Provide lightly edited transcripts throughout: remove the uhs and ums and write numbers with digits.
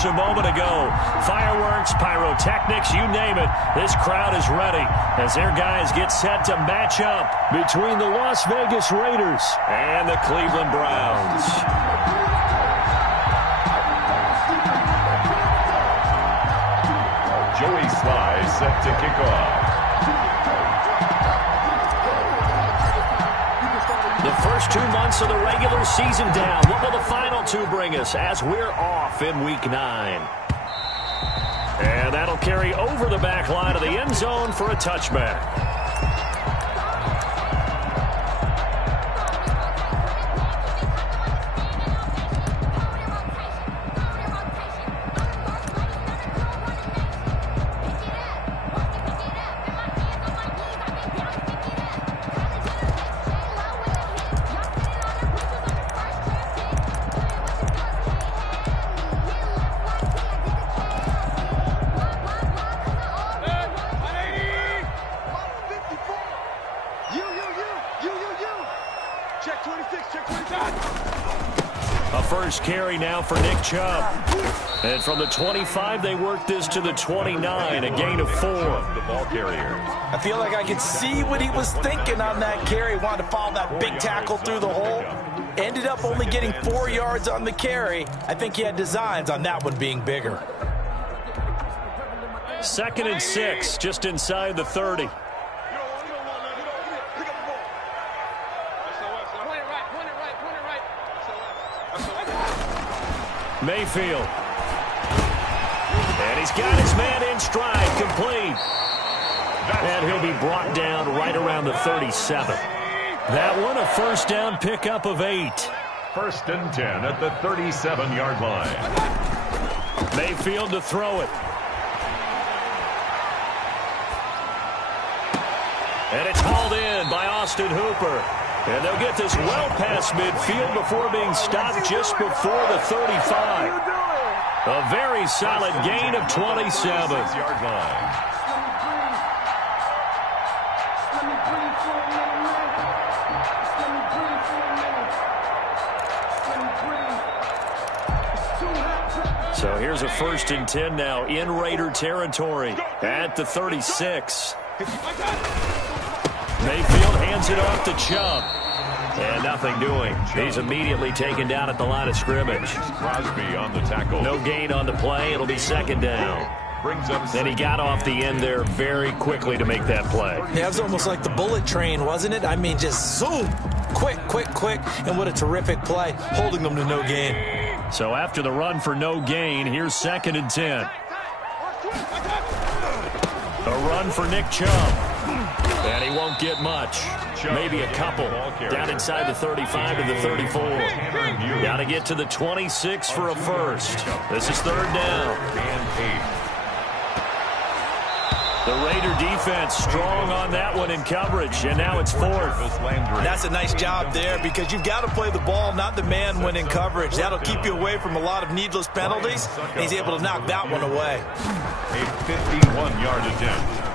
just a moment ago. Fireworks, pyrotechnics, you name it. This crowd is ready as their guys get set to match up between the Las Vegas Raiders and the Cleveland Browns. Joey Sly set to kick off. The first 2 months of the regular season down. What will the final 2 bring us as we're off in Week 9? And that'll carry over the back line of the end zone for a touchback. Carry now for Nick Chubb. And from the 25, they work this to the 29, a gain of 4. The ball carrier. I feel like I could see what he was thinking on that carry. Wanted to follow that big tackle through the hole. Ended up only getting 4 yards on the carry. I think he had designs on that one being bigger. 2nd and 6, just inside the 30. Mayfield. And he's got his man in stride, complete. And he'll be brought down right around the 37. That one a first down pickup of 8. 1st and 10 at the 37-yard line. Mayfield to throw it. And it's hauled in by Austin Hooper. And they'll get this well past midfield before being stopped just before the 35. A very solid gain of 27. Yard line. So here's a 1st and 10 now in Raider territory at the 36. Mayfield hands it off to Chubb. And nothing doing. He's immediately taken down at the line of scrimmage. Crosby on the tackle. No gain on the play. It'll be 2nd down. Then he got off the end there very quickly to make that play. Yeah, it was almost like the bullet train, wasn't it? I mean, just zoom. Quick, quick, quick. And what a terrific play, holding them to no gain. So after the run for no gain, here's 2nd and 10. A run for Nick Chubb. And he won't get much. Maybe a couple. Down inside the 35 to the 34. Got to get to the 26 for a first. This is 3rd down. The Raider defense strong on that one in coverage, and now it's 4th. That's a nice job there because you've got to play the ball, not the man when in coverage. That'll keep you away from a lot of needless penalties, and he's able to knock that one away. A 51-yard attempt.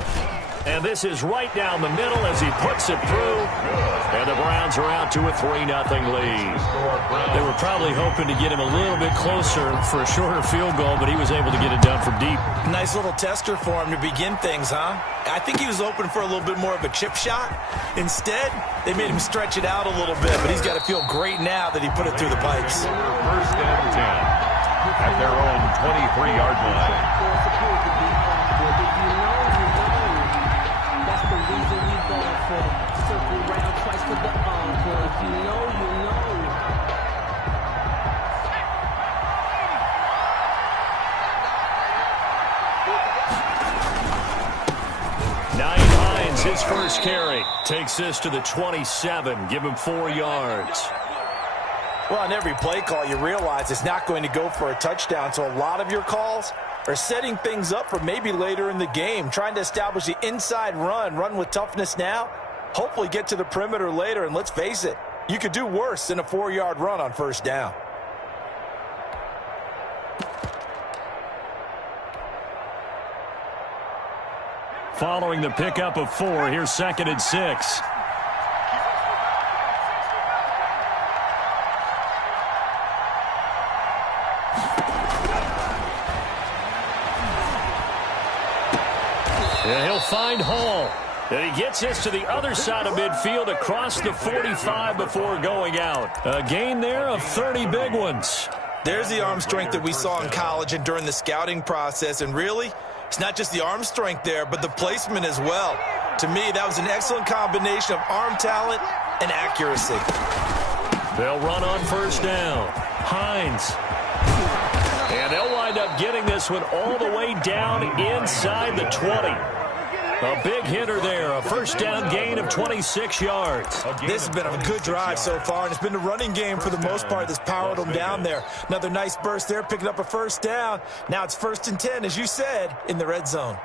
And this is right down the middle as he puts it through. And the Browns are out to a 3-0 lead. They were probably hoping to get him a little bit closer for a shorter field goal, but he was able to get it done from deep. Nice little tester for him to begin things, huh? I think he was open for a little bit more of a chip shot. Instead, they made him stretch it out a little bit, but he's got to feel great now that he put it through the pipes. 1st and 10 at their own 23-yard line. His first carry takes this to the 27. Give him 4 yards. Well, on every play call, you realize it's not going to go for a touchdown. So a lot of your calls are setting things up for maybe later in the game, trying to establish the inside run with toughness now, hopefully get to the perimeter later. And let's face it, you could do worse than a 4-yard run on 1st down. Following the pickup of 4, here's 2nd and 6. And he'll find Hall. And he gets this to the other side of midfield across the 45 before going out. A gain there of 30 big ones. There's the arm strength that we saw in college and during the scouting process. And really, it's not just the arm strength there, but the placement as well. To me, that was an excellent combination of arm talent and accuracy. They'll run on first down. Hines. And they'll wind up getting this one all the way down inside the 20. A big hitter there, a first down gain of 26 yards. This has been a good drive so far, and it's been the running game for the most part that's powered them down there. Another nice burst there, picking up a first down. Now it's 1st and 10, as you said, in the red zone.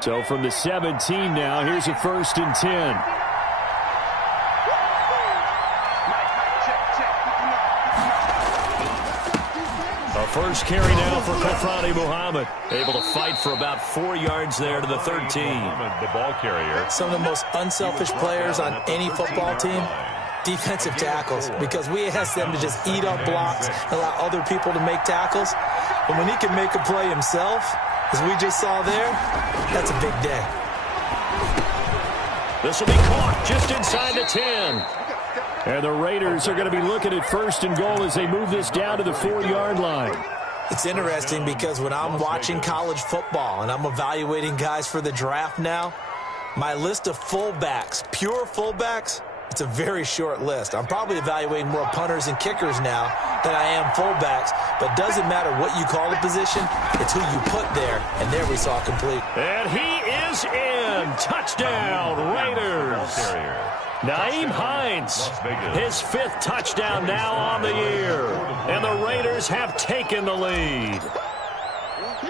So from the 17 now, here's a 1st and 10. First carry now for Kofrani Muhammad. Able to fight for about 4 yards there to the 13. The ball carrier. Some of the most unselfish players on any football team, defensive tackles, because we ask them to just eat up blocks, allow other people to make tackles. But when he can make a play himself, as we just saw there, that's a big day. This will be caught just inside the 10. And the Raiders are going to be looking at 1st and goal as they move this down to the 4-yard line. It's interesting because when I'm watching college football and I'm evaluating guys for the draft now, my list of fullbacks, pure fullbacks, it's a very short list. I'm probably evaluating more punters and kickers now than I am fullbacks, but it doesn't matter what you call the position, it's who you put there, and there we saw complete. And he is in. Touchdown, Raiders. Naeem Hines, his 5th touchdown now on the year. And the Raiders have taken the lead.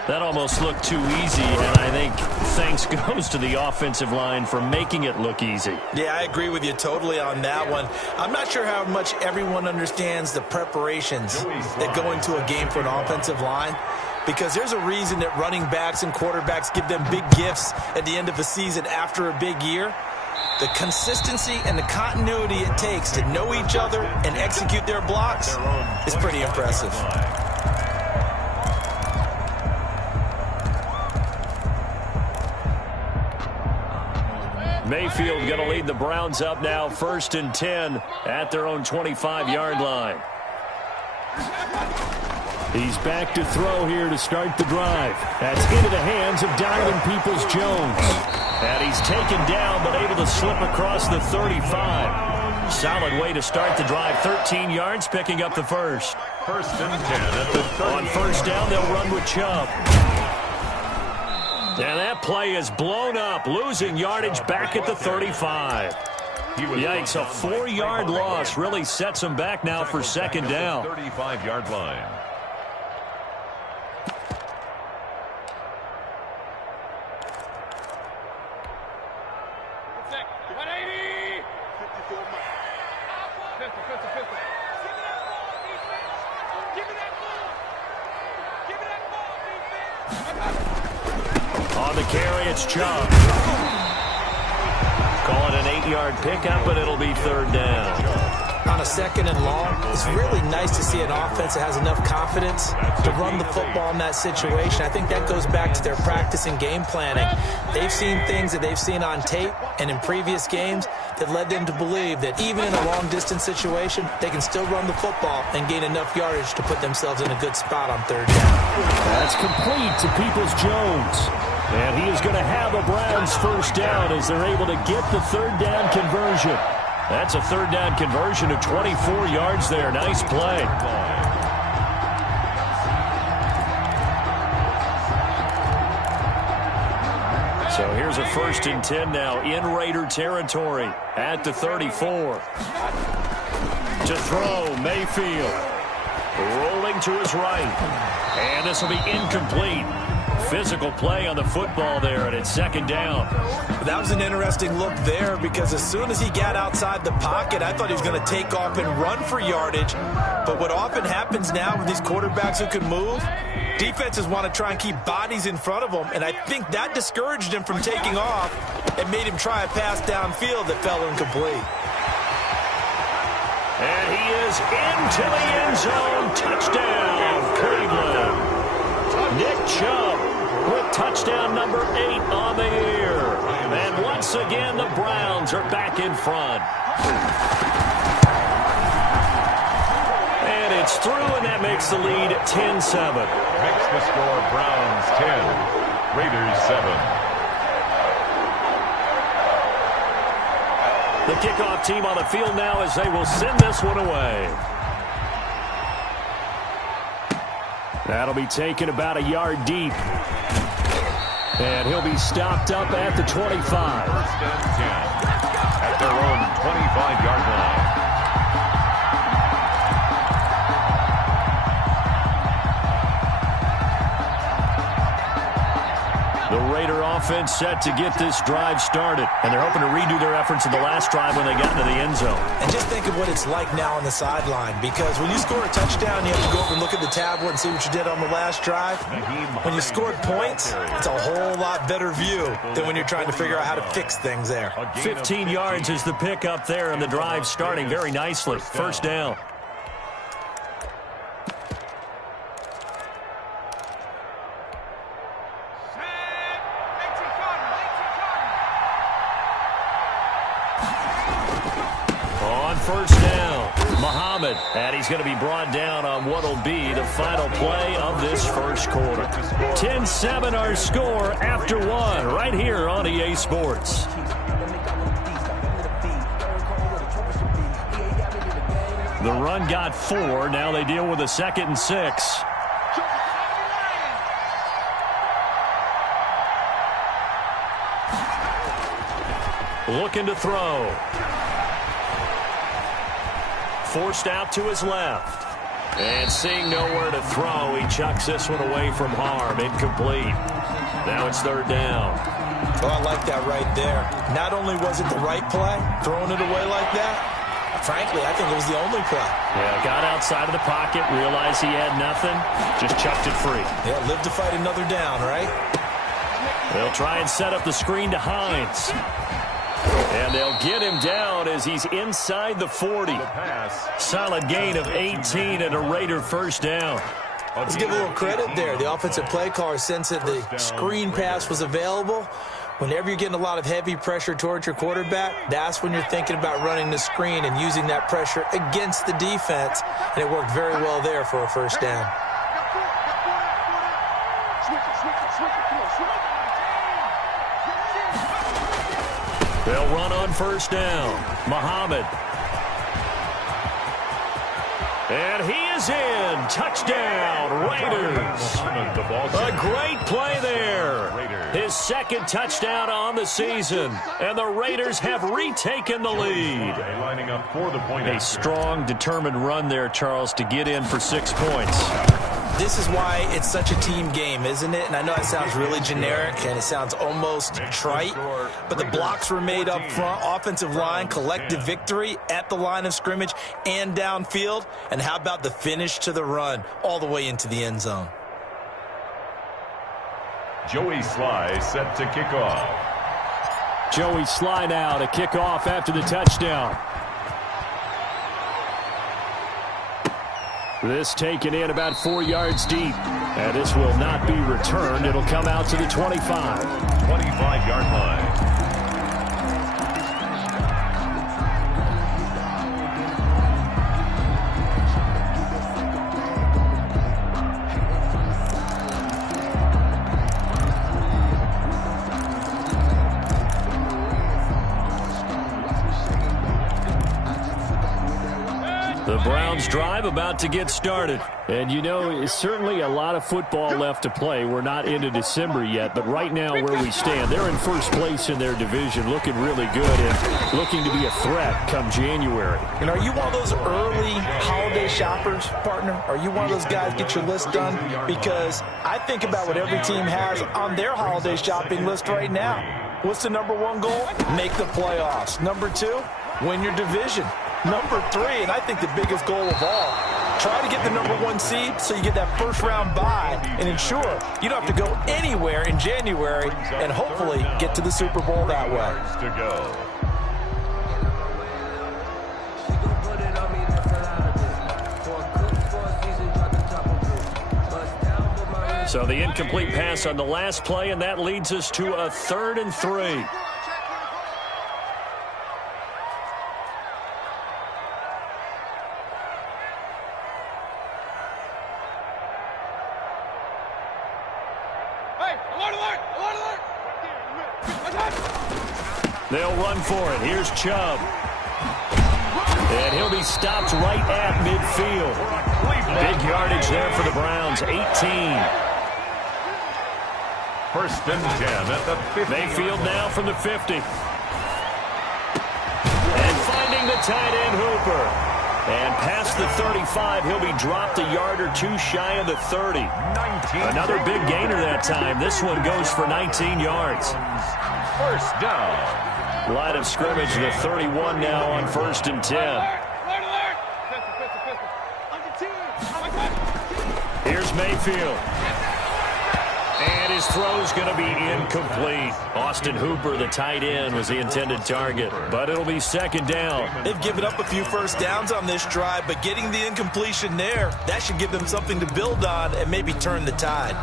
That almost looked too easy, and I think thanks goes to the offensive line for making it look easy. Yeah, I agree with you totally on that one. I'm not sure how much everyone understands the preparations that go into a game for an offensive line, because there's a reason that running backs and quarterbacks give them big gifts at the end of a season after a big year. The consistency and the continuity it takes to know each other and execute their blocks is pretty impressive. Mayfield going to lead the Browns up now, 1st and 10 at their own 25-yard line. He's back to throw here to start the drive. That's into the hands of Donovan Peoples-Jones. And he's taken down but able to slip across the 35. Solid way to start the drive. 13 yards, picking up the first. 1st and 10 at the 30. On first down, they'll run with Chubb. And that play is blown up, losing yardage back at the 35. Yikes, a 4-yard loss really sets him back now for 2nd down. 35-yard line. On the carry, it's Chubb. Call it an 8-yard pickup, but it'll be 3rd down. On a 2nd and long, it's really nice to see an offense that has enough confidence to run the football in that situation. I think that goes back to their practice and game planning. They've seen things that they've seen on tape and in previous games that led them to believe that even in a long-distance situation, they can still run the football and gain enough yardage to put themselves in a good spot on 3rd down. That's complete to Peoples-Jones. And he is going to have a Browns 1st down as they're able to get the 3rd down conversion. That's a 3rd down conversion of 24 yards there. Nice play. So here's a 1st and 10 now in Raider territory at the 34. To throw, Mayfield. Rolling to his right. And this will be incomplete. Physical play on the football there, and it's 2nd down. That was an interesting look there because as soon as he got outside the pocket, I thought he was going to take off and run for yardage. But what often happens now with these quarterbacks who can move, defenses want to try and keep bodies in front of them, and I think that discouraged him from taking off and made him try a pass downfield that fell incomplete. And he is is into the end zone. Touchdown, Cleveland. Nick Chubb with touchdown number 8 on the year. And once again, the Browns are back in front. And it's through, and that makes the lead 10-7. Makes the score Browns 10, Raiders 7. The kickoff team on the field now as they will send this one away. That'll be taken about a yard deep. And he'll be stopped up at the 25. First and 10 at their own 25-yard line. The Raider offense set to get this drive started. And they're hoping to redo their efforts in the last drive when they got into the end zone. And just think of what it's like now on the sideline. Because when you score a touchdown, you have to go over and look at the tablet and see what you did on the last drive. When you scored points, it's a whole lot better view than when you're trying to figure out how to fix things there. 15 yards is the pickup there, and the drive starting very nicely. First down. First down, Muhammad, and he's going to be brought down on what will be the final play of this first quarter. 10-7 our score after one right here on EA Sports. The run got 4. Now they deal with a 2nd and 6. Looking to throw. Forced out to his left. And seeing nowhere to throw, he chucks this one away from harm. Incomplete. Now it's 3rd down. Oh, I like that right there. Not only was it the right play, throwing it away like that, frankly, I think it was the only play. Yeah, got outside of the pocket, realized he had nothing, just chucked it free. Yeah, live to fight another down, right? They'll try and set up the screen to Hines. And they'll get him down as he's inside the 40. Solid gain of 18 and a Raider first down. Let's give a little credit there. The offensive play caller sensed that the screen pass was available. Whenever you're getting a lot of heavy pressure towards your quarterback, that's when you're thinking about running the screen and using that pressure against the defense. And it worked very well there for a first down. They'll run on first down. Muhammad. And he is in. Touchdown, Raiders. A great play there. His 2nd touchdown on the season. And the Raiders have retaken the lead. A strong, determined run there, Charles, to get in for 6 points. This is why it's such a team game, isn't it? And I know it sounds really generic and it sounds almost trite, but the blocks were made up front, offensive line, collective victory at the line of scrimmage and downfield. And how about the finish to the run all the way into the end zone? Joey Sly set to kick off. Joey Sly now to kick off after the touchdown. This taken in about 4 yards deep. And this will not be returned. It'll come out to the 25. 25-yard line. The Browns drive about to get started. And, you know, it's certainly a lot of football left to play. We're not into December yet, but right now where we stand, they're in first place in their division, looking really good and looking to be a threat come January. And are you one of those early holiday shoppers, partner? Are you one of those guys get your list done? Because I think about what every team has on their holiday shopping list right now. What's the number 1 goal? Make the playoffs. Number 2, win your division. Number 3, and I think the biggest goal of all, try to get the number 1 seed so you get that first-round bye and ensure you don't have to go anywhere in January and hopefully get to the Super Bowl that way. So the incomplete pass on the last play, and that leads us to a 3rd and 3. They'll run for it. Here's Chubb. And he'll be stopped right at midfield. Big yardage there for the Browns, 18. 1st and 10 at the 50. Mayfield now from the 50. And finding the tight end Hooper. And past the 35, he'll be dropped a yard or two shy of the 30. Another big gainer that time. This one goes for 19 yards. 1st down. Line of scrimmage, the 31 now on 1st and 10. Here's Mayfield. And his throw's going to be incomplete. Austin Hooper, the tight end, was the intended target. But it'll be 2nd down. They've given up a few first downs on this drive, but getting the incompletion there, that should give them something to build on and maybe turn the tide.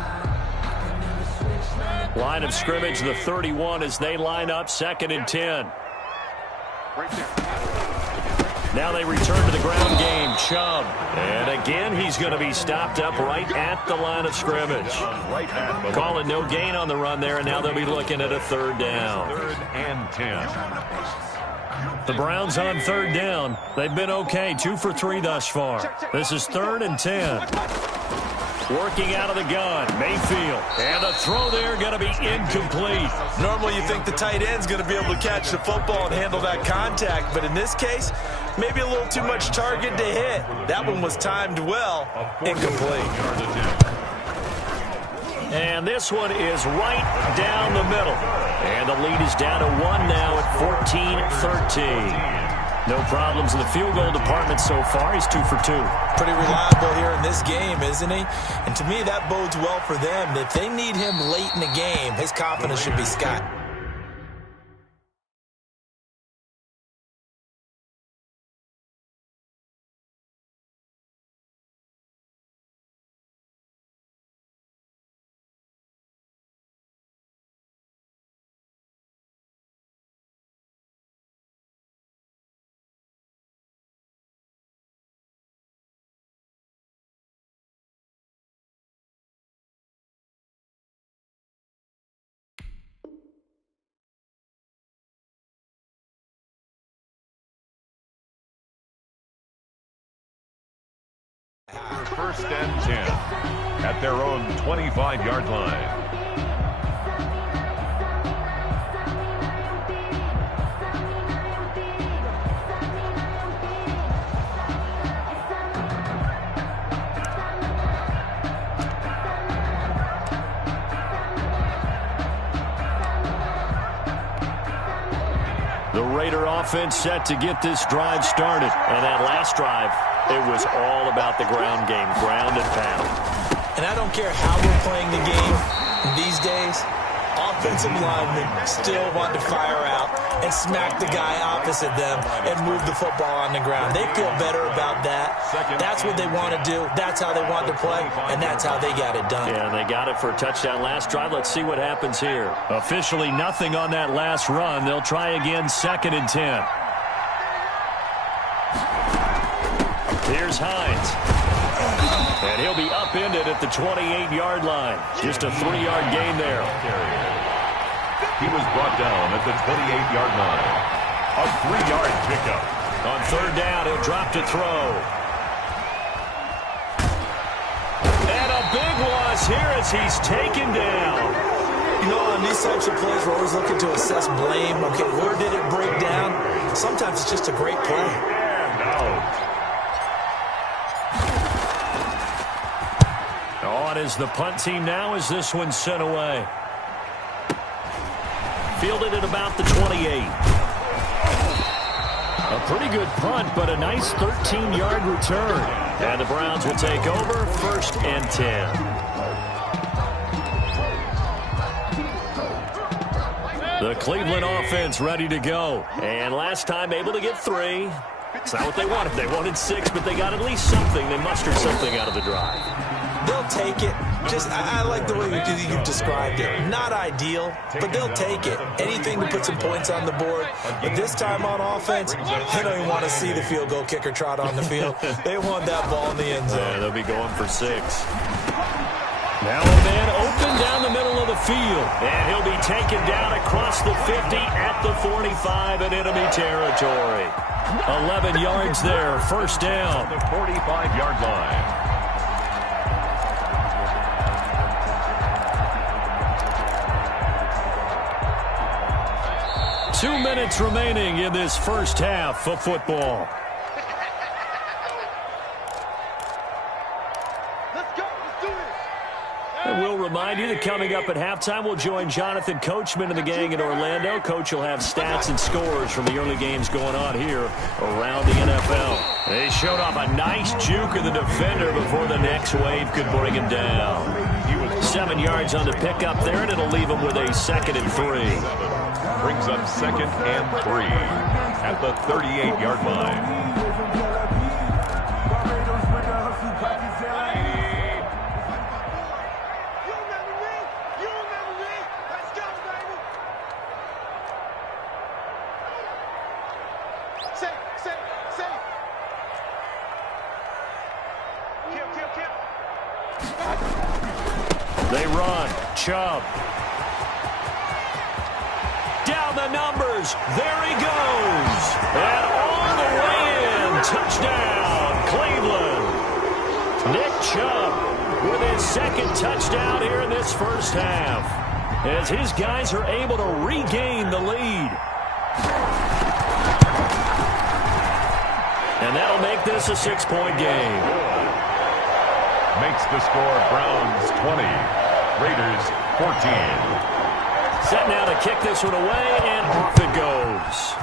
Line of scrimmage, the 31 as they line up, 2nd and 10. Now they return to the ground game. Chubb. And again, he's going to be stopped up right at the line of scrimmage. Call it no gain on the run there, and now they'll be looking at a 3rd down. 3rd and 10. The Browns on 3rd down. They've been okay, 2 for 3 thus far. This is 3rd and 10. Working out of the gun, Mayfield. And the throw there going to be incomplete. Normally you think the tight end's going to be able to catch the football and handle that contact, but in this case, maybe a little too much target to hit. That one was timed well. Incomplete. And this one is right down the middle. And the lead is down to 1 now at 14-13. No problems in the field goal department so far. He's 2 for 2. Pretty reliable here in this game, isn't he? And to me, that bodes well for them. If they need him late in the game, his confidence should be sky. First and 10 at their own 25-yard line. The Raider offense set to get this drive started. And that last drive, it was all about the ground game, ground and pound. And I don't care how we're playing the game these days, offensive linemen still want to fire out and smack the guy opposite them and move the football on the ground. They feel better about that. That's what they want to do. That's how they want to play, and that's how they got it done. Yeah, they got it for a touchdown last drive. Let's see what happens here. Officially nothing on that last run. They'll try again, 2nd and 10. Here's Hines. And he'll be upended at the 28-yard line. Just a 3-yard gain there. He was brought down at the 28-yard line. A 3-yard pickup. On 3rd down, he'll drop to throw. And a big loss here as he's taken down. You know, on these types of plays, we're always looking to assess blame. Okay, where did it break down? Sometimes it's just a great play. And out. On is the punt team now as this one's sent away. Fielded at about the 28. A pretty good punt, but a nice 13-yard return. And the Browns will take over, 1st and 10. The Cleveland offense ready to go. And last time able to get 3. It's not what they wanted. They wanted 6, but they got at least something. They mustered something out of the drive. They'll take it. I like the way you described it. Not ideal, but they'll take it. Anything to put some points on the board. But this time on offense, they don't even want to see the field goal kicker trot on the field. They want that ball in the end zone. Yeah, they'll be going for 6. Now a man open down the middle of the field. And he'll be taken down across the 50 at the 45 in enemy territory. 11 yards there, first down. The 45-yard line. Two minutes remaining in this first half of football. And we'll remind you that coming up at halftime, we'll join Jonathan Coachman and the gang in Orlando. Coach will have stats and scores from the early games going on here around the NFL. They showed off a nice juke of the defender before the next wave could bring him down. 7 yards on the pickup there, and it'll leave him with a 2nd and 3. Brings up 2nd and 3 at the 38-yard line. They run. Chubb. Down the numbers. There he goes. And all the way in. Touchdown, Cleveland. Nick Chubb with his 2nd touchdown here in this first half, as his guys are able to regain the lead. And that'll make this a 6-point game. Makes the score Browns 20, Raiders 14. Set now to kick this one away, and off it goes.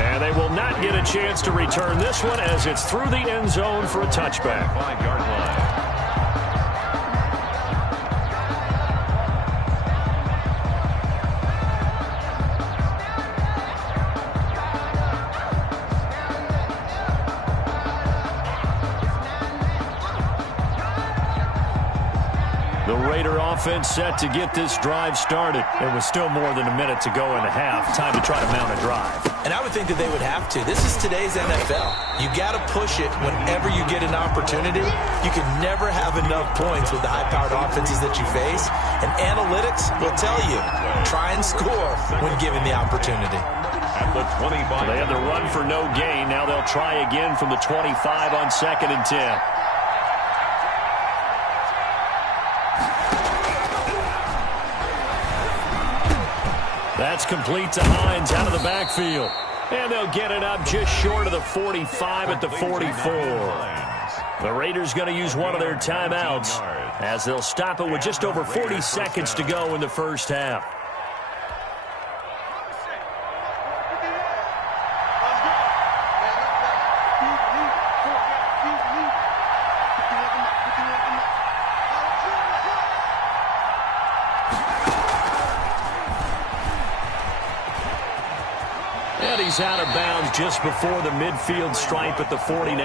And they will not get a chance to return this one, as it's through the end zone for a touchback. 5-yard line. The Raider offense set to get this drive started. It was still more than a minute to go in the half. Time to try to mount a drive. And I would think that they would have to. This is today's NFL. You got to push it whenever you get an opportunity. You can never have enough points with the high-powered offenses that you face. And analytics will tell you, try and score when given the opportunity. At the 25. They had the run for no gain. Now they'll try again from the 25 on 2nd and 10. That's complete to Hines out of the backfield. And they'll get it up just short of the 45 at the 44. The Raiders going to use one of their timeouts, as they'll stop it with just over 40 seconds to go in the first half. He's out of bounds just before the midfield stripe at the 49.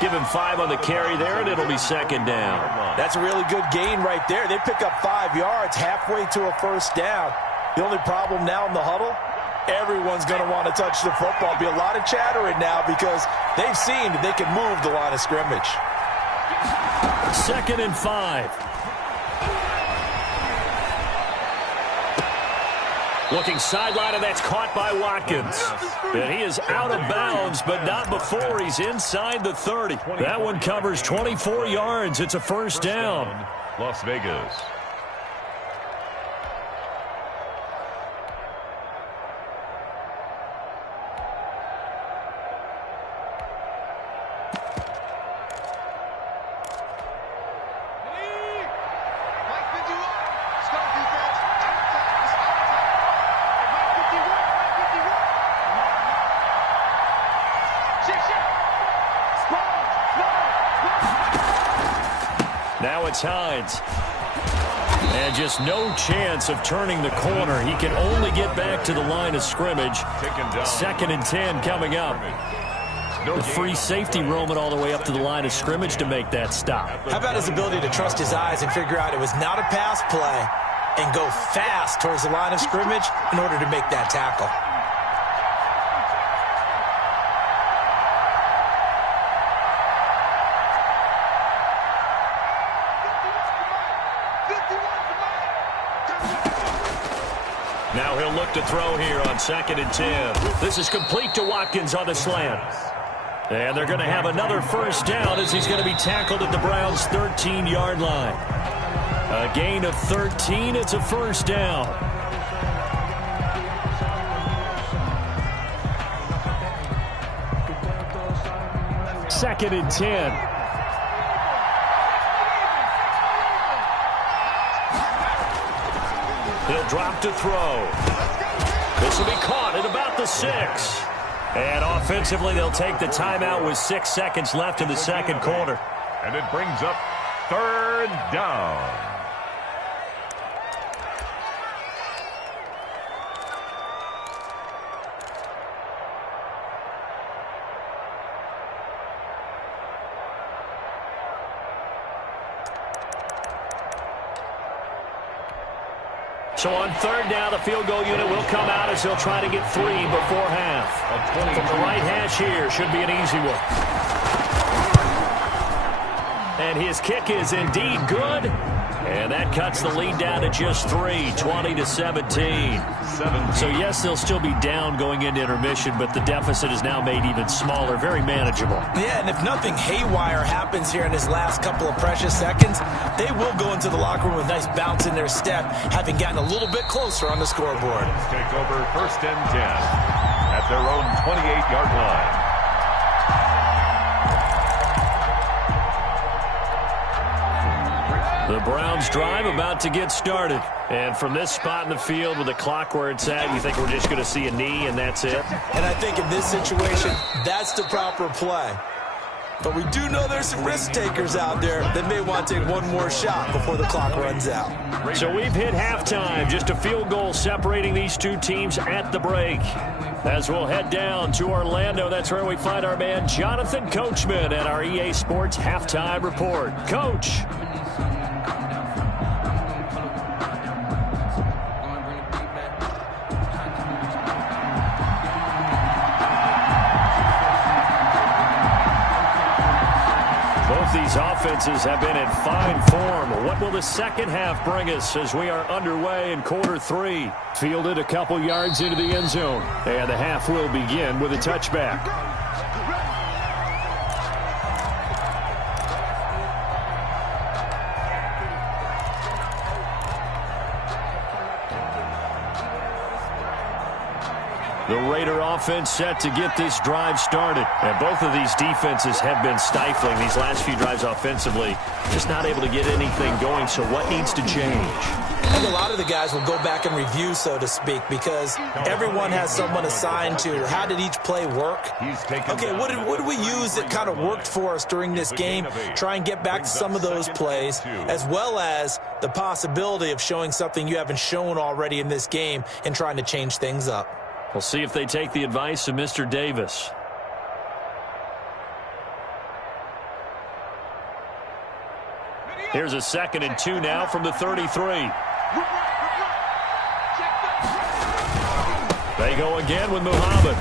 Give him 5 on the carry there, and it'll be 2nd down. That's a really good gain right there. They pick up 5 yards halfway to a first down. The only problem now in the huddle, everyone's going to want to touch the football. Be a lot of chattering now because they've seen that they can move the line of scrimmage. 2nd and 5. Looking sideline, and that's caught by Watkins. And he is out of bounds, but not before he's inside the 30. That one covers 24 yards. It's a first down. Las Vegas. Now it's Hines. And just no chance of turning the corner. He can only get back to the line of scrimmage. 2nd and 10 coming up. The free safety roaming all the way up to the line of scrimmage to make that stop. How about his ability to trust his eyes and figure out it was not a pass play and go fast towards the line of scrimmage in order to make that tackle? Now he'll look to throw here on 2nd and 10. This is complete to Watkins on the slant. And they're going to have another first down as he's going to be tackled at the Browns' 13-yard line. A gain of 13. It's a first down. Second and 10. He'll drop to throw. This will be caught at about the 6. And offensively, they'll take the timeout with 6 seconds left in the second quarter. And it brings up 3rd down. So on 3rd down, the field goal unit will come out as he'll try to get 3 before half. From the right hash here, should be an easy one. And his kick is indeed good. And that cuts the lead down to just 3, 20-17. So yes, they'll still be down going into intermission, but the deficit is now made even smaller, very manageable. Yeah, and if nothing haywire happens here in his last couple of precious seconds, they will go into the locker room with a nice bounce in their step, having gotten a little bit closer on the scoreboard. Take over 1st and 10 at their own 28-yard line. The Browns drive about to get started. And from this spot in the field with the clock where it's at, you think we're just going to see a knee and that's it? And I think in this situation, that's the proper play. But we do know there's some risk takers out there that may want to take one more shot before the clock runs out. So we've hit halftime. Just a field goal separating these two teams at the break. As we'll head down to Orlando, that's where we find our man Jonathan Coachman at our EA Sports Halftime Report. Coach. These offenses have been in fine form. What will the second half bring us as we are underway in quarter 3? Fielded a couple yards into the end zone. And the half will begin with a touchback. The Raider offense set to get this drive started. And both of these defenses have been stifling these last few drives offensively. Just not able to get anything going. So what needs to change? I think a lot of the guys will go back and review, so to speak, because everyone has someone assigned to how did each play work. Okay, what did we use that kind of worked for us during this game? Try and get back to some of those plays, as well as the possibility of showing something you haven't shown already in this game and trying to change things up. We'll see if they take the advice of Mr. Davis. Here's a 2nd and 2 now from the 33. They go again with Muhammad.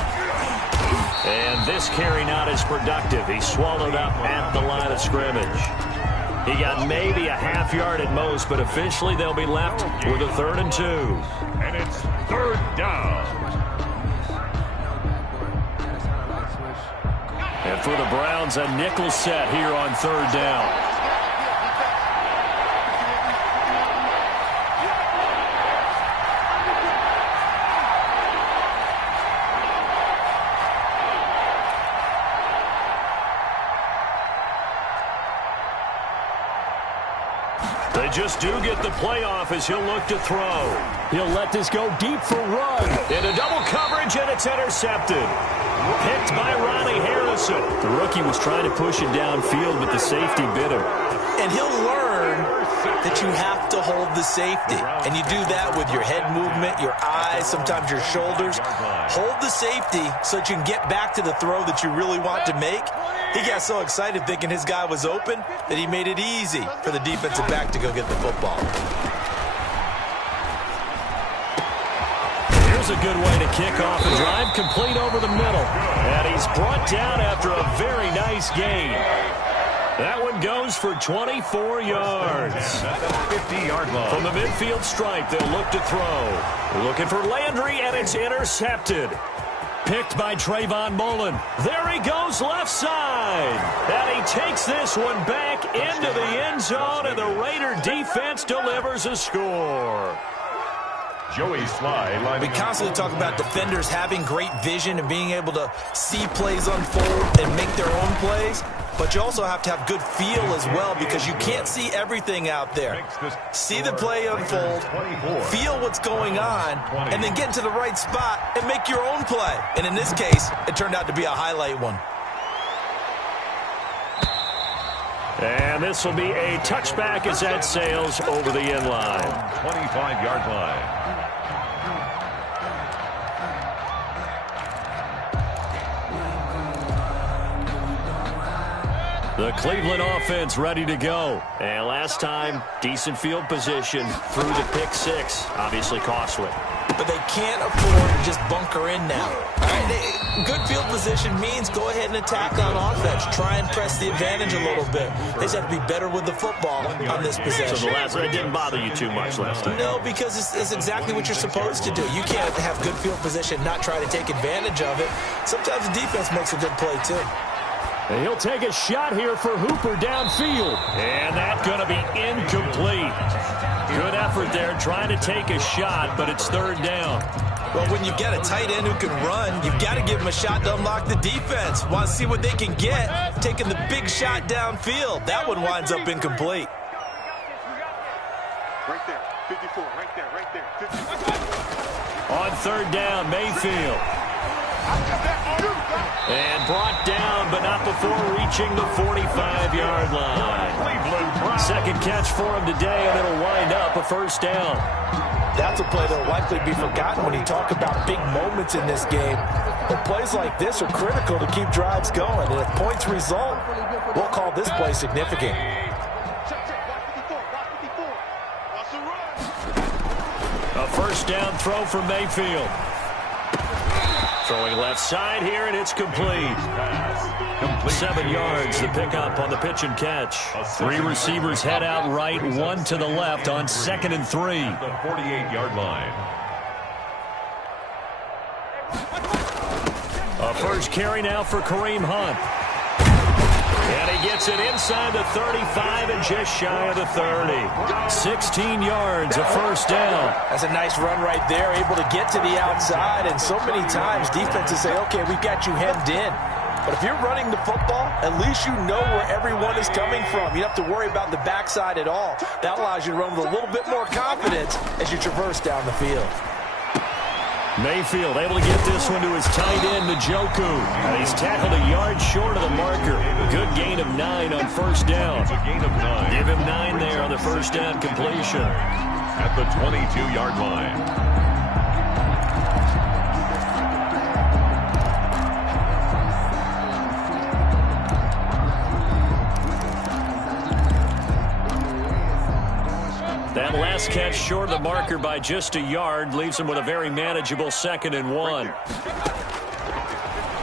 And this carry not as productive. He's swallowed up at the line of scrimmage. He got maybe a half yard at most, but officially they'll be left with a 3rd and 2. And it's 3rd down. And for the Browns, a nickel set here on 3rd down. They just do get the playoff as he'll look to throw. He'll let this go deep for run. Into double coverage, and it's intercepted. Picked by Ronnie Harrison. The rookie was trying to push it downfield, but the safety bit him. And he'll learn that you have to hold the safety. And you do that with your head movement, your eyes, sometimes your shoulders. Hold the safety so that you can get back to the throw that you really want to make. He got so excited thinking his guy was open that he made it easy for the defensive back to go get the football. Here's a good way to kick off a drive, complete over the middle. And he's brought down after a very nice gain. That one goes for 24 yards. At the 50-yard line. From the midfield stripe, they'll look to throw. Looking for Landry, and it's intercepted. Picked by Trayvon Mullen. There he goes left side. And he takes this one back into the end zone, and the Raider defense delivers a score. Joey Sly. We constantly talk about defenders having great vision and being able to see plays unfold and make their own plays. But you also have to have good feel as well, because you can't see everything out there. See the play unfold, feel what's going on, and then get into the right spot and make your own play. And in this case, it turned out to be a highlight one. And this will be a touchback as that sails over the end line. 25-yard line. The Cleveland offense ready to go. And last time, decent field position through the pick six. Obviously costly. But they can't afford to just bunker in now. All right, good field position means go ahead and attack on offense. Try and press the advantage a little bit. They just have to be better with the football on this possession. So the last one didn't bother you too much last time? No, because it's exactly what you're supposed to do. You can't have good field position, not try to take advantage of it. Sometimes the defense makes a good play, too. And he'll take a shot here for Hooper downfield. And that's going to be incomplete. Good effort there trying to take a shot, but it's third down. Well, when you get a tight end who can run, you've got to give him a shot to unlock the defense. Want to see what they can get, taking the big shot downfield. That one winds up incomplete. Right there, 54, right there, 54. On third down, Mayfield. And brought down, but not before reaching the 45-yard line. Second catch for him today, and it'll wind up a first down. That's a play that will likely be forgotten when you talk about big moments in this game. But plays like this are critical to keep drives going. And if points result, we'll call this play significant. A first down throw for Mayfield. Throwing left side here, and it's complete. 7 yards, the pickup on the pitch and catch. 3 receivers head out right, 1 to the left on 2nd and 3. The 48-yard line. A first carry now for Kareem Hunt. And he gets it inside the 35 and just shy of the 30. 16 yards, a first down. That's a nice run right there, able to get to the outside. And so many times defenses say, okay, we've got you hemmed in. But if you're running the football, at least you know where everyone is coming from. You don't have to worry about the backside at all. That allows you to run with a little bit more confidence as you traverse down the field. Mayfield able to get this one to his tight end, Njoku. And he's tackled a yard short of the marker. Good gain of 9 on first down. It's a gain of 9. Give him 9 there on the first down completion. At the 22-yard line. That last catch short of the marker by just a yard leaves him with a very manageable 2nd and 1.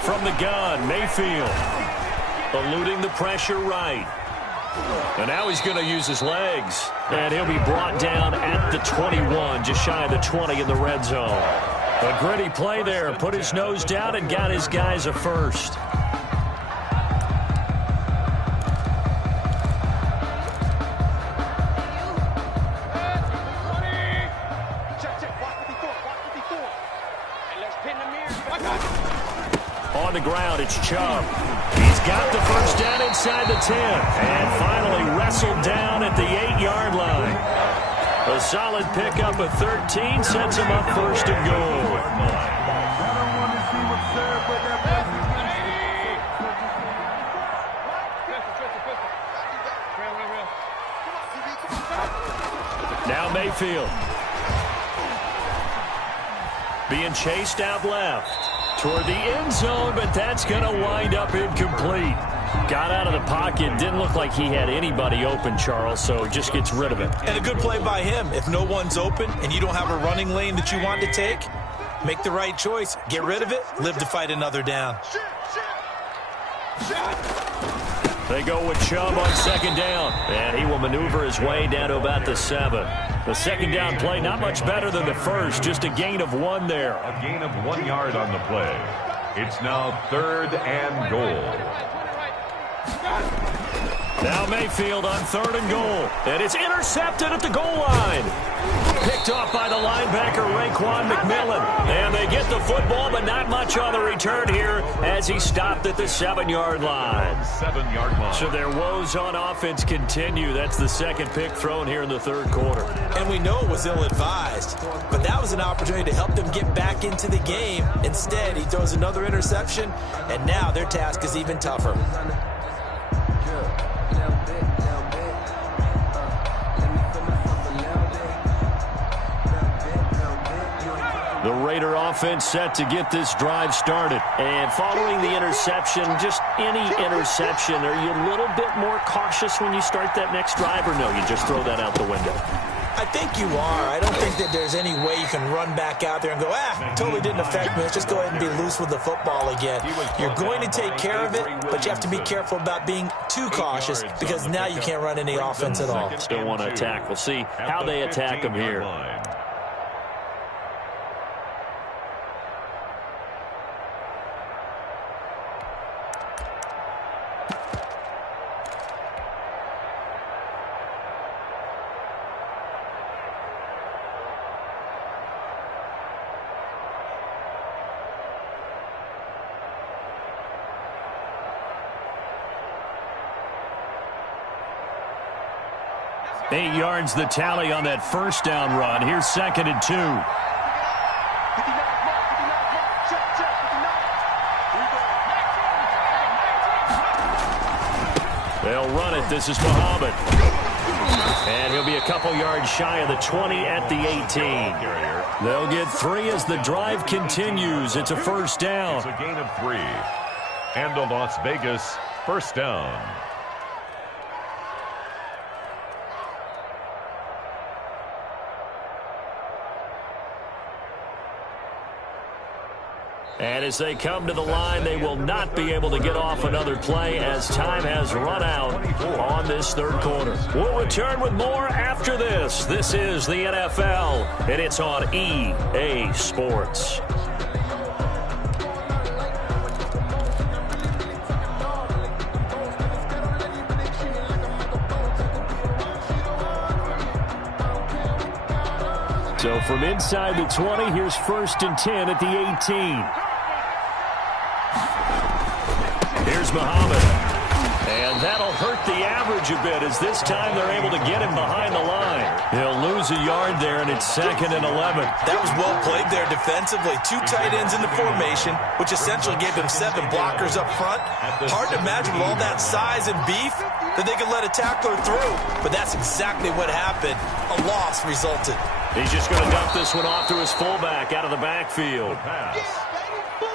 From the gun, Mayfield eluding the pressure right. And now he's going to use his legs. And he'll be brought down at the 21, just shy of the 20 in the red zone. A gritty play there, put his nose down and got his guys a first. On the ground, it's Chubb. He's got the first down inside the 10. And finally wrestled down at the 8-yard line. A solid pickup of 13 sets him up first and goal. Now Mayfield. Being chased out left toward the end zone, but that's going to wind up incomplete. Got out of the pocket. Didn't look like he had anybody open, Charles, so just gets rid of it. And a good play by him. If no one's open and you don't have a running lane that you want to take, make the right choice. Get rid of it. Live to fight another down. They go with Chubb on second down, and he will maneuver his way down to about the 7. The second down play, not much better than the first, just a gain of 1 there. A gain of 1 yard on the play. It's now 3rd and goal. Now Mayfield on 3rd and goal, and it's intercepted at the goal line. Picked off by the linebacker, Raekwon McMillan. And they get the football, but not much on the return here as he stopped at the 7-yard line. 7-yard line. So their woes on offense continue. That's the second pick thrown here in the 3rd quarter. And we know it was ill-advised, but that was an opportunity to help them get back into the game. Instead, he throws another interception, and now their task is even tougher. The Raider offense set to get this drive started. And following the interception, just any interception, are you a little bit more cautious when you start that next drive, or no, you just throw that out the window? I think you are. I don't think that there's any way you can run back out there and go, totally didn't affect me. Let's just go ahead and be loose with the football again. You're going to take care of it, but you have to be careful about being too cautious because now you can't run any offense at all. Still want to attack. We'll see how they attack them here. Eight yards the tally on that first down run. Here's 2nd and 2. They'll run it. This is Muhammad. And he'll be a couple yards shy of the 20 at the 18. They'll get 3 as the drive continues. It's a first down. It's a gain of 3. And a Las Vegas first down. And as they come to the line, they will not be able to get off another play as time has run out on this 3rd quarter. We'll return with more after this. This is the NFL, and it's on EA Sports. So from inside the 20, here's 1st and 10 at the 18. Here's Muhammad. And that'll hurt the average a bit as this time they're able to get him behind the line. He'll lose a yard there, and it's 2nd and 11. That was well played there defensively. 2 tight ends in the formation, which essentially gave them 7 blockers up front. Hard to imagine with all that size and beef that they could let a tackler through. But that's exactly what happened. A loss resulted. He's just going to dump this one off to his fullback out of the backfield.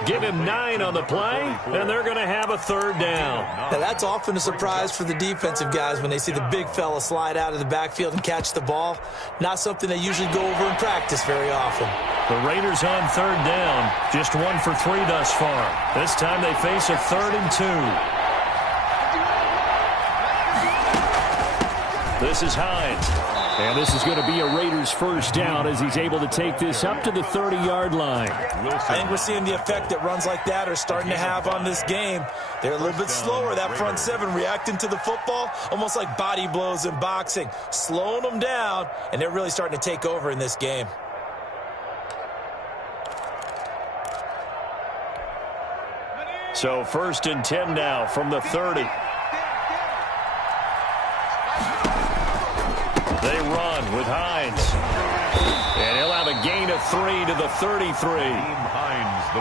Give him 9 on the play, and they're going to have a 3rd down. Now, that's often a surprise for the defensive guys when they see the big fella slide out of the backfield and catch the ball. Not something they usually go over in practice very often. The Raiders on 3rd down, just 1 for 3 thus far. This time they face a 3rd and 2. This is Hines. And this is going to be a Raiders first down as he's able to take this up to the 30-yard line. I think we're seeing the effect that runs like that are starting to have on this game. They're a little bit slower, that front 7 reacting to the football, almost like body blows in boxing, slowing them down, and they're really starting to take over in this game. So 1st and 10 now from the 30. They run with Hines. And he'll have a gain of 3 to the 33.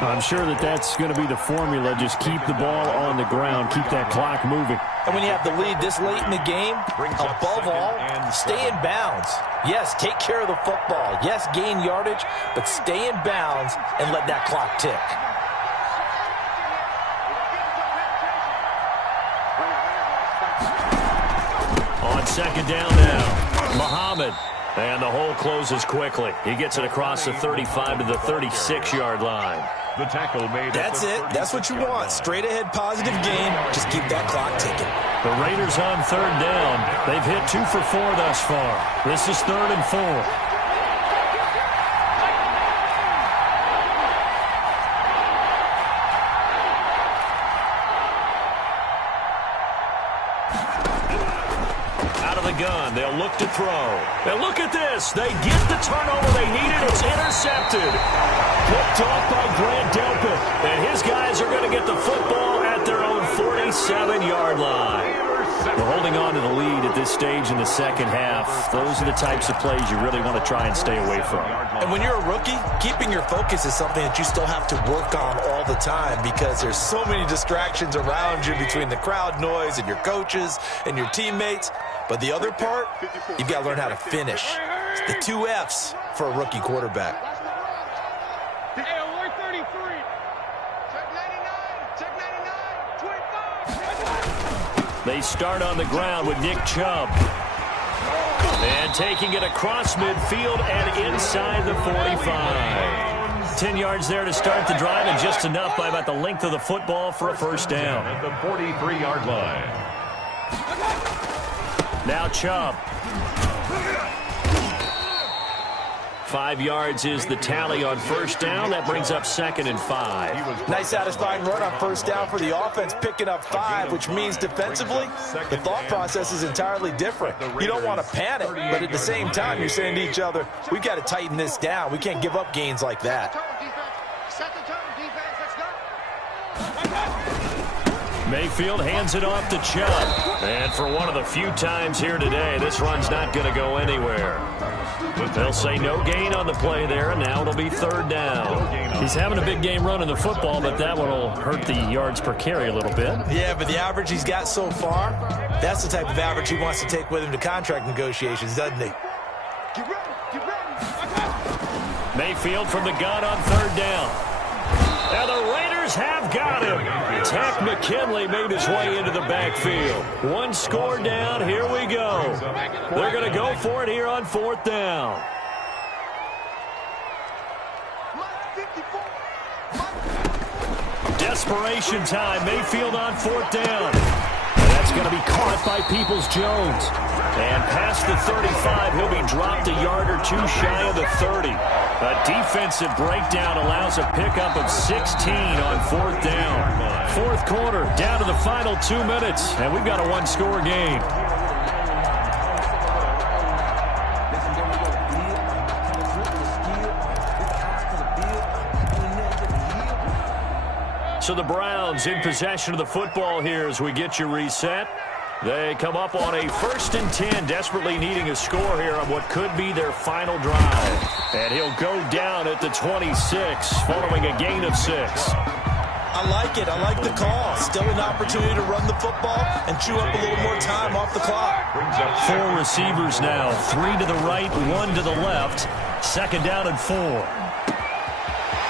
I'm sure that's going to be the formula. Just keep the ball on the ground. Keep that clock moving. And when you have the lead this late in the game, above all, stay in bounds. Yes, take care of the football. Yes, gain yardage, but stay in bounds and let that clock tick. On second down now, Muhammad. And the hole closes quickly. He gets it across the 35 to the 36-yard line. The tackle made. That's it. That's what you want. Straight ahead positive gain. Just keep that clock ticking. The Raiders on third down. They've hit 2 for 4 thus far. This is 3rd and 4. Gun. They'll look to throw. And look at this. They get the turnover they needed. It's intercepted. Picked off by Grant Delpit. And his guys are going to get the football at their own 47-yard line. We're holding on to the lead at this stage in the second half. Those are the types of plays you really want to try and stay away from. And when you're a rookie, keeping your focus is something that you still have to work on all the time because there's so many distractions around you between the crowd noise and your coaches and your teammates. But the other part, you've got to learn how to finish. It's the 2 F's for a rookie quarterback. Hey, alert 33. Check 99. Check 99. 25. They start on the ground with Nick Chubb. And taking it across midfield and inside the 45. 10 yards there to start the drive and just enough by about the length of the football for a first down. At the 43-yard line. Now Chubb. 5 yards is the tally on first down. That brings up 2nd and 5. Nice satisfying run on first down for the offense, picking up 5, which means defensively, the thought process is entirely different. You don't want to panic, but at the same time, you're saying to each other, we've got to tighten this down. We can't give up gains like that. Mayfield hands it off to Chubb. And for one of the few times here today, this run's not going to go anywhere. They'll say no gain on the play there, and now it'll be 3rd down. He's having a big game running the football, but that one will hurt the yards per carry a little bit. Yeah, but the average he's got so far, that's the type of average he wants to take with him to contract negotiations, doesn't he? Get ready. Get ready. Mayfield from the gun on 3rd down. And the Raiders have got him. Takk McKinley made his way into the backfield. 1 score down. Here we go. They're going to go for it here on 4th down. Desperation time. Mayfield on 4th down. And that's going to be caught by Peoples-Jones. And past the 35, he'll be dropped a yard or 2 shy of the 30. A defensive breakdown allows a pickup of 16 on 4th down. 4th quarter, down to the final 2 minutes, and we've got a 1-score game. So the Browns in possession of the football here as we get you reset. They come up on a 1st and 10, desperately needing a score here on what could be their final drive. And he'll go down at the 26, following a gain of 6. I like it. I like the call. Still an opportunity to run the football and chew up a little more time off the clock. 4 receivers now, 3 to the right, 1 to the left. 2nd down and 4.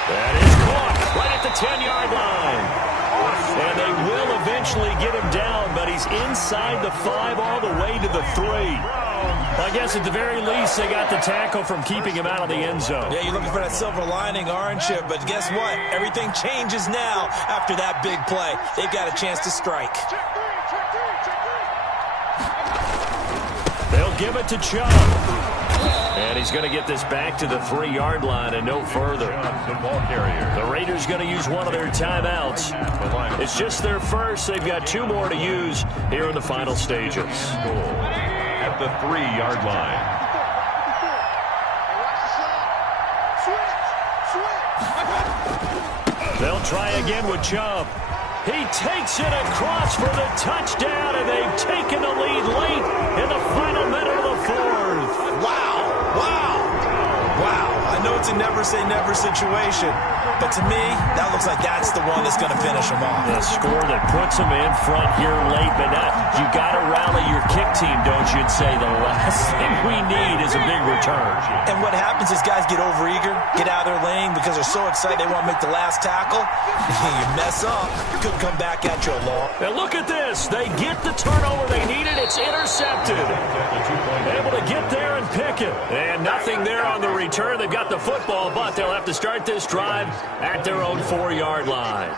That is caught right at the 10-yard line. And they will eventually get him down, but he's inside the 5 all the way to the 3. I guess at the very least, they got the tackle from keeping him out of the end zone. Yeah, you're looking for that silver lining, aren't you? But guess what? Everything changes now after that big play. They've got a chance to strike. They'll give it to Chubb. And he's going to get this back to the 3-yard line and no further. The Raiders going to use one of their timeouts. It's just their first. They've got 2 more to use here in the final stages. At the 3-yard line. They'll try again with Chubb. He takes it across for the touchdown, and they've taken the lead late in the final minute of the 4th. it's a never-say-never situation. But to me, that looks like that's the one that's going to finish them off. The score that puts them in front here late, but now you got to rally your kick team, don't you, and say the last thing we need is a big return. And what happens is guys get overeager, get out of their lane because they're so excited they want to make the last tackle. You mess up, could come back at you a long. And look at this. They get the turnover they needed. It's intercepted. Able to get there and pick it. And nothing there on the return. They've got the football, but they'll have to start this drive at their own 4-yard line.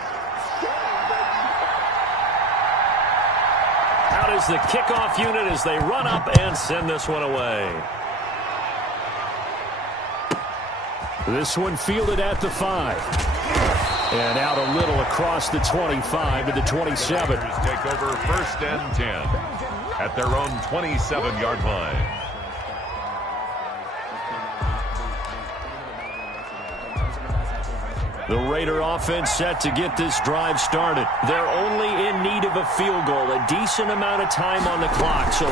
Out is the kickoff unit as they run up and send this one away. This one fielded at the 5. And out a little across the 25 to the 27. Take over 1st and 10 at their own 27-yard line. The Raider offense set to get this drive started. They're only in need of a field goal, a decent amount of time on the clock. So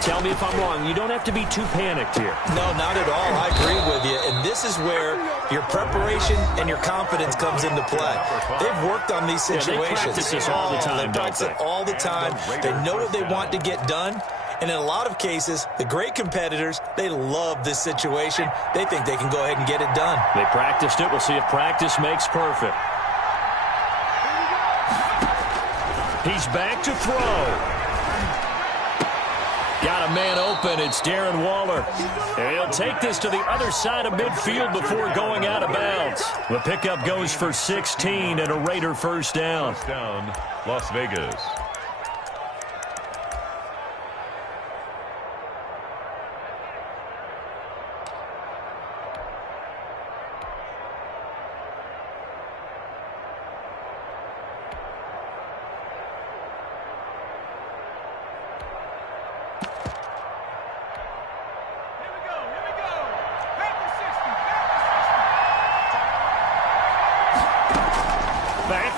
tell me if I'm wrong. You don't have to be too panicked here. No, not at all. I agree with you. And this is where your preparation and your confidence comes into play. They've worked on these situations. Yeah, they practice this all the time, They practice it all the time. They know what they want to get done. And in a lot of cases, the great competitors, they love this situation. They think they can go ahead and get it done. They practiced it. We'll see if practice makes perfect. He's back to throw. Got a man open. It's Darren Waller. And he'll take this to the other side of midfield before going out of bounds. The pickup goes for 16 and a Raider first down. First down, Las Vegas.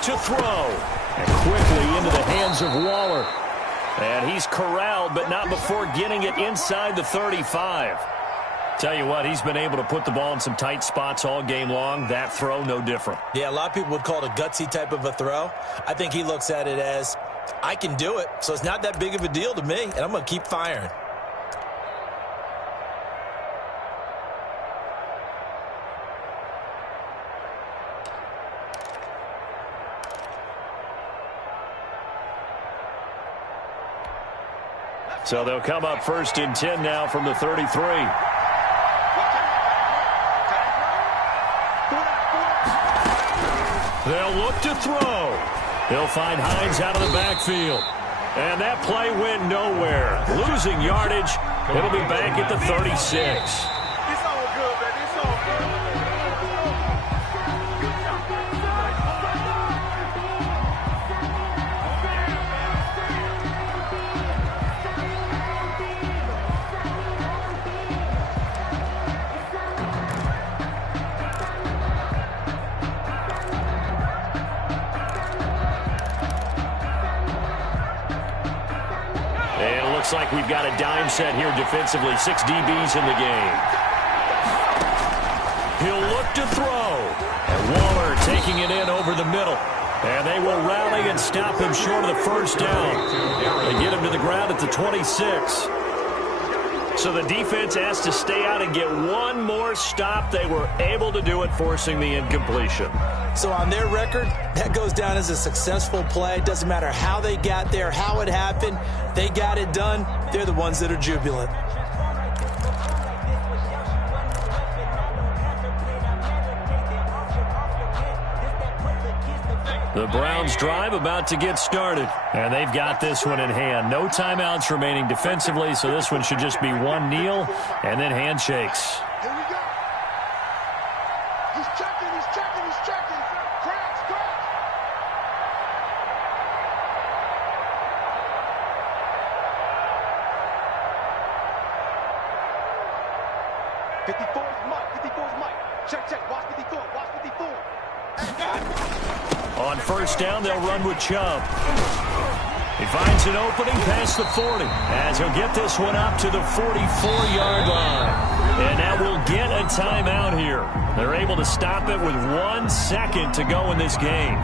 To throw. And quickly into the hands of Waller. And he's corralled, but not before getting it inside the 35. Tell you what, he's been able to put the ball in some tight spots all game long. That throw, no different. Yeah, a lot of people would call it a gutsy type of a throw. I think he looks at it as, I can do it, so it's not that big of a deal to me, and I'm going to keep firing. So they'll come up 1st and 10 now from the 33. They'll look to throw. They'll find Hines out of the backfield. And that play went nowhere. Losing yardage. It'll be back at the 36. It's all good, baby. It's all good. Looks like we've got a dime set here defensively. 6 DBs in the game. He'll look to throw. And Waller taking it in over the middle. And they will rally and stop him short of the first down. They get him to the ground at the 26. So the defense has to stay out and get one more stop. They were able to do it, forcing the incompletion. So on their record, that goes down as a successful play. It doesn't matter how they got there, how it happened. They got it done. They're the ones that are jubilant. The Browns drive about to get started. And they've got this one in hand. No timeouts remaining defensively, so this one should just be one kneel and then handshakes. Here we go. He's checking, he's checking, he's checking. Cracks, cracks. Mike. Check, check. Watch 54, watch 54. On first down, they'll run with Chubb. He finds an opening past the 40 as he'll get this one up to the 44-yard line. And now we'll get a timeout here. They're able to stop it with 1 second to go in this game.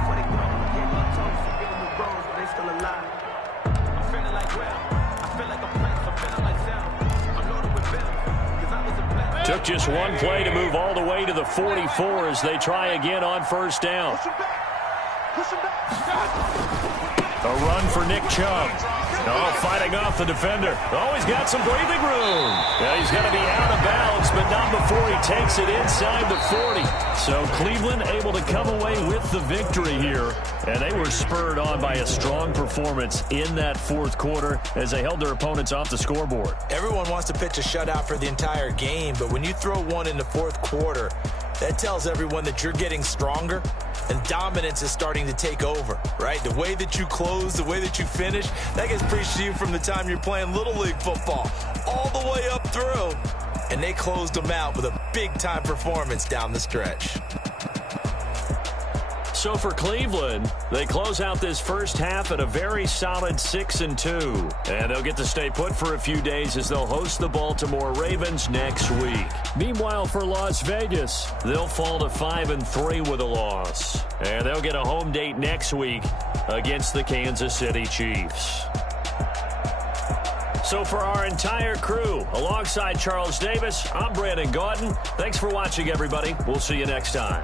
Took just one play to move all the way to the 44 as they try again on first down. A run for Nick Chubb. Oh, fighting off the defender. Oh, he's got some breathing room. Yeah, he's going to be out of bounds, but not before he takes it inside the 40. So Cleveland able to come away with the victory here. And they were spurred on by a strong performance in that fourth quarter as they held their opponents off the scoreboard. Everyone wants to pitch a shutout for the entire game, but when you throw one in the fourth quarter, that tells everyone that you're getting stronger and dominance is starting to take over, right? The way that you close, the way that you finish, that gets preached to you from the time you're playing Little League football all the way up through. And they closed them out with a big-time performance down the stretch. So for Cleveland, they close out this first half at a very solid 6-2. And they'll get to stay put for a few days as they'll host the Baltimore Ravens next week. Meanwhile, for Las Vegas, they'll fall to 5-3 with a loss. And they'll get a home date next week against the Kansas City Chiefs. So for our entire crew, alongside Charles Davis, I'm Brandon Gaudin. Thanks for watching, everybody. We'll see you next time.